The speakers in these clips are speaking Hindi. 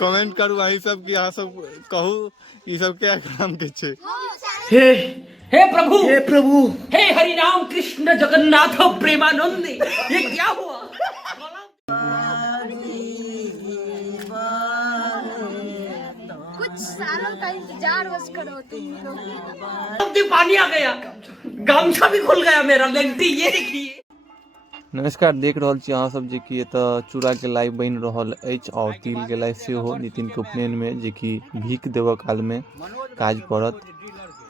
कमेंट करू अही सब की अहाँ सब कहू ई सब क्या काम के छे। हे प्रभु हे प्रभु हे हरि राम कृष्ण जगन्नाथ प्रेमानंद ये क्या हुआ। कुछ सालों का इंतजार बस करो तुम लोग। पानी आ गया, गामछा भी खुल गया मेरा लेंटी। ये देखिए। नमस्कार, देख रहा छी अहाँ सब जे कि एतऽ चूड़ा के लाइ बन रहल अछि और तिल के लाइ सेहो नितिन के उपनयन में जे कि भीख देव काल में काज पड़त।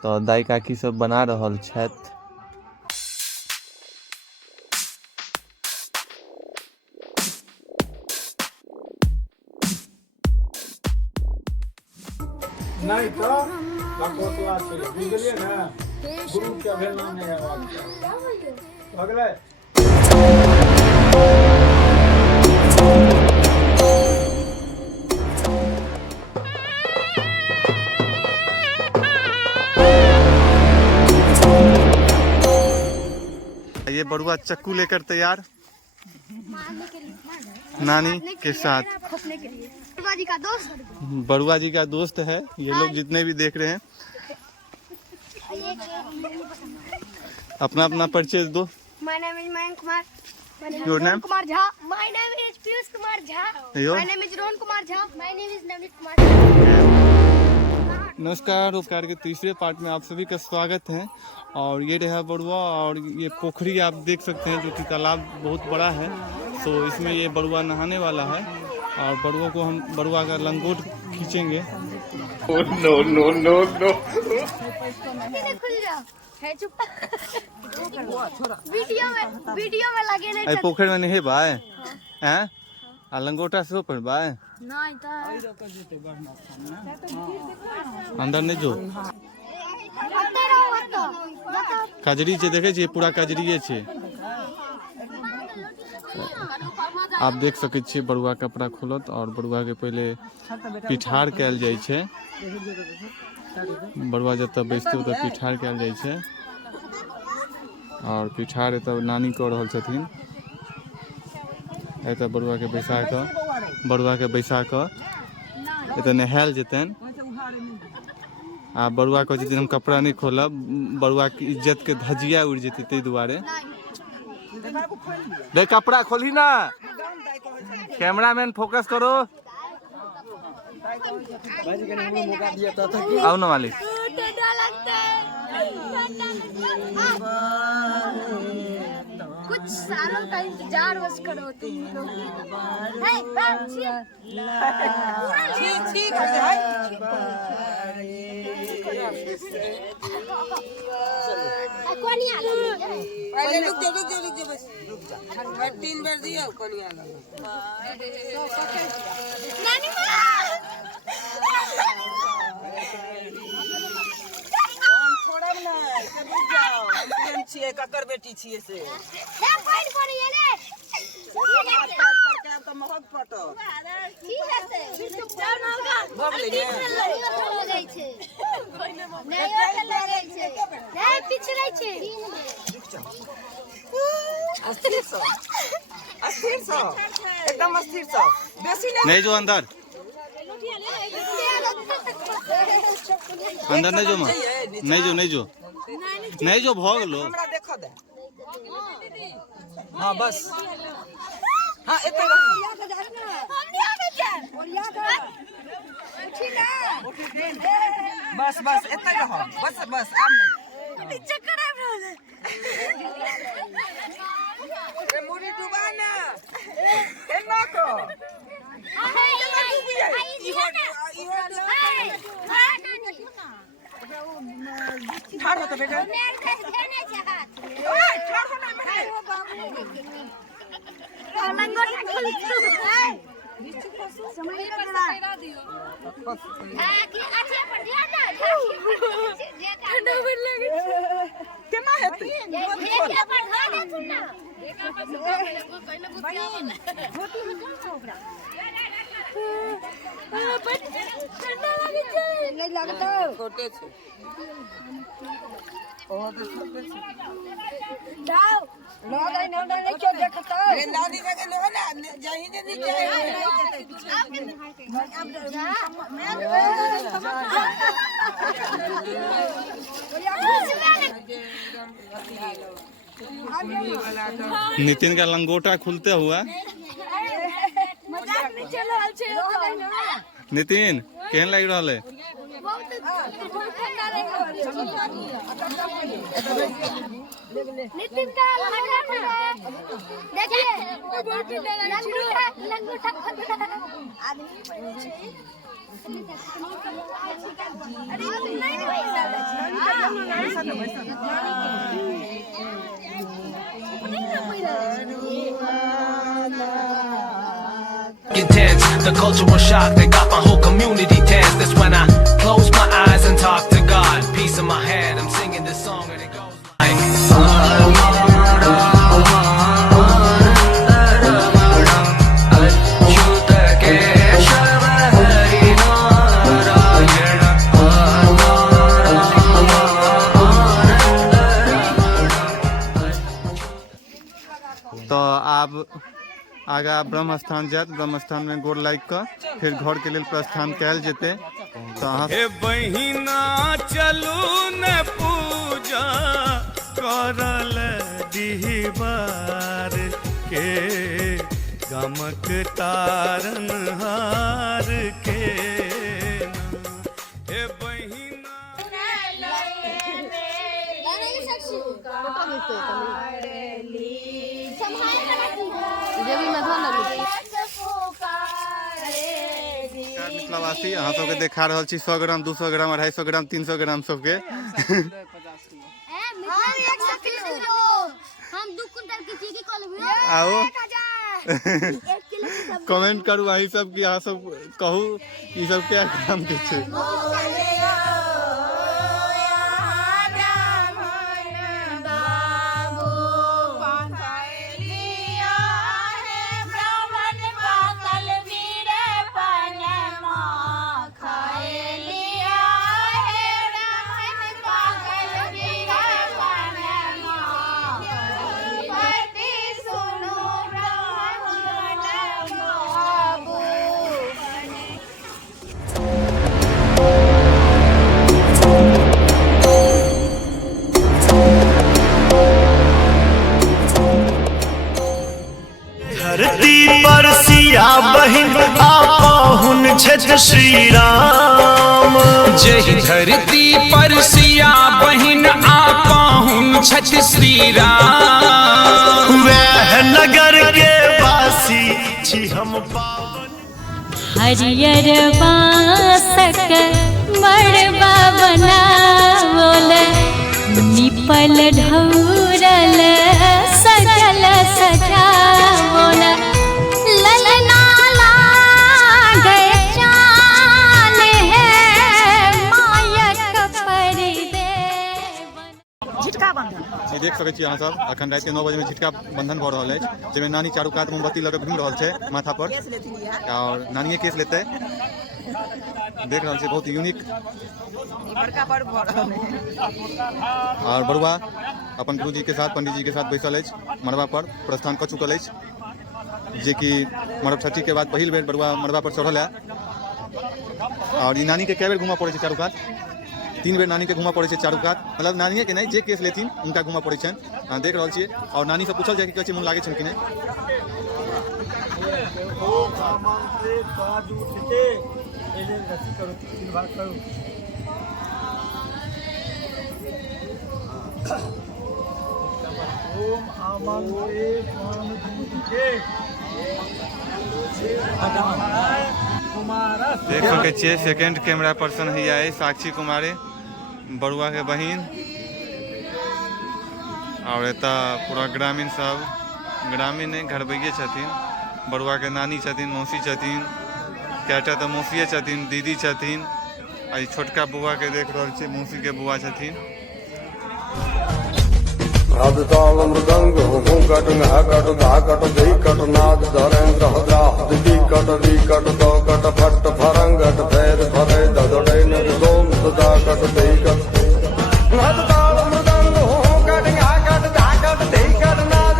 तो दाई काकी सब बना रहल छथि। नहीं तो लकोटवा से बुझलिए ना, गुरु के भेलना नहीं आवाज भगले। ये बड़ुआ चक्कू लेकर तैयार नानी के साथ। बड़ुआ जी का दोस्त, बड़ुआ जी का दोस्त है ये लोग जितने भी देख रहे हैं। अपना अपना परिचय दो। My name is Mayank Kumar. Your name? Kumar Jha. My name is Piyush Kumar Jha. Your? My name is Rohan Kumar Jha. My name is Navneet Kumar. नमस्कार, उपकार के तीसरे पार्ट में आप सभी का स्वागत है। और ये रहा बड़ुआ और ये पोखरी आप देख सकते हैं जो कि तालाब बहुत बड़ा है। सो इसमें ये बड़ुआ नहाने वाला है और बड़ुआ को हम बड़ुआ का लंगोट खींचेंगे। No no no no. खुल जाओ। है चुप। वीडियो में लगे नहीं। पोखरी में नहीं बाय हैं आ लंगोटा से ऊपर बाय नहीं तो अंदर नहीं जो कजरी छे देखे छे पूरा कजरिए छे। आप देख सके छे बड़ुआ कपड़ा खोलत और बड़ुआ के पहले पिठार कैल जाय छे। बड़ुआ जब बैसते तो पिठार कैल जाय छे और पिठार एत नानी कह रहल छथिन। एत बड़ुआ के बैसा के एत नहायल जेतन। आ बड़ुआ कह हम कपड़ा नहीं खोलब, बड़ुआ की इज्जत के धजिया उड़ जेते ते दुआरे। दे कपड़ा खोली ना, कैमरामैन फोकस करो। आओ ना मालिक। कुछ सालों का इंतजार बस करो तुम लोग। ठीक है। पहले रुक जा बस 3 बार दिया कोनिया नानी हम छोड़ब ना, रुक जाओ। हम छिए ककर बेटी छिए से ले फाइन करिए ले तो महक पटो ठीक है से चुप जाओ ना होगा भगले ने हो गई छे नहीं होते लगे छे नहीं पिछले छे। अस्थिर सो एकदम अस्थिर सो बेसी नहीं जो अंदर अंदर नहीं जो मां नहीं जो भोग लो। हमरा देखो दे। हां बस हां एते रह हमनी आगे जा ओरिया कर उठी ना बस एते रहो बस आम नहीं चक्कर आ रहा है। ए मुड़ी डुबा ना ए ना को ठाड़ हो तो बेटा केना हेतै नहीं लगता छोटे छे ओहो तो छोटे छे जाओ अरे नानी जगह लो ना जहीं जे नीचे नितिन का लंगोटा खुलते हुआ। नितिन केहन लग रहा है? नितिन का देखिए लंगोटा intense, the cultural shock that got my whole community tense. That's when I close my eyes and talk to God. Peace in my head, I'm singing this song and it goes like तो आप आगा ब्रह्म स्थान जात, ब्रह्म स्थान में गोर लाग कर फिर घर के लिए प्रस्थान कैल जेते। तो हे बहिना चलू न पूजा करल दीवार के गमक तारन हार के हे बहिना मिथिलावासी अहाँ सबके देखा रहल छी 100 ग्राम 200 ग्राम 250 ग्राम 300 ग्राम सबके हम 2 क्विंटल की चीज़ कॉल आओ कमेंट करू अही सब की अहाँ सब कहू ई सब क्या काम के छै। धरती पर सिया बहिन आपहुन छठ श्री राम। जय धरती पर सिया बहिन आपहुन छठ श्री राम। वह नगर के वासी छी हम पावन। हरियर बांसक मड़बा बनावल निपल ढौरल सजल सजावल ललना लागे चान है मायक परिदेवन। झिटका बंधन ई देख सकै छी अहाँ सब अखन रात के 9 बजे में झिटका बंधन भऽ रहल अछि, जेमे नानी चारू कात मोमबत्ती लऽ के घूमि रहल छै माथा पर और नानिये केस लेते देख रहल छै। बहुत यूनिक बड़का बड़ भऽ रहल है। और बड़ुआ अपन गुरुजी के साथ पंडित जी के साथ बैसल अछि, मड़बा पर प्रस्थान कऽ चुकल अछि, जे कि मड़ब छठी के बाद पहिल बेर बड़ुआ मड़बा पर चढ़ल है। और ई नानी के कै बेर घुमा पड़े छै चारू कात? 3 बेर नानी के घुमा पड़े छै चारू कात, मतलब नानिये के नहीं जे केस लेथिन उनका घुमा पड़े छन। अहाँ देख रहल छियै और नानी से पूछल जाय कि कहै छै मन लागे छन कि नहीं। देख सकै छियै सेकेंड कैमरा पर्सन ही आए साक्षी कुमारी बड़ुआ के बहिन। और एता पूरा ग्रामीण सब, ग्रामीण नहीं घरबैये छथिन, बड़ुआ के नानी छथिन, मौसी छथिन, कैटा तो मौसिये छथिन, दीदी छथिन। आ छोटका बुआ के देख रहल छियै मौसी के बुआ छथिन। ताल मृदंग घूंघट घाघट धाघट धीकट नाद धरेन्द्र हद्राह दिकट विकट दौकट फट फरंगट भैर भरे ददड़े नग सोम सदाकट धीकट ताल मृदंग घूंघट घाघट धाघट धीकट नाद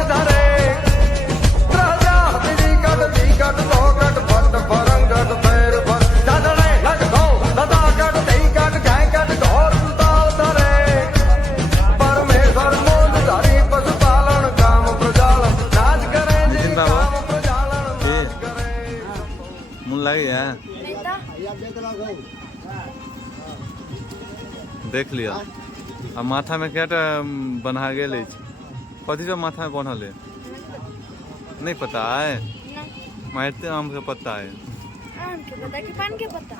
मन लगे है देख लिया। अब माथा में क्या बना गए कथी सब माथा में बनल है नहीं पता है। मारते आम का पत्ता है। आम के पत्ता कि पान के पत्ता?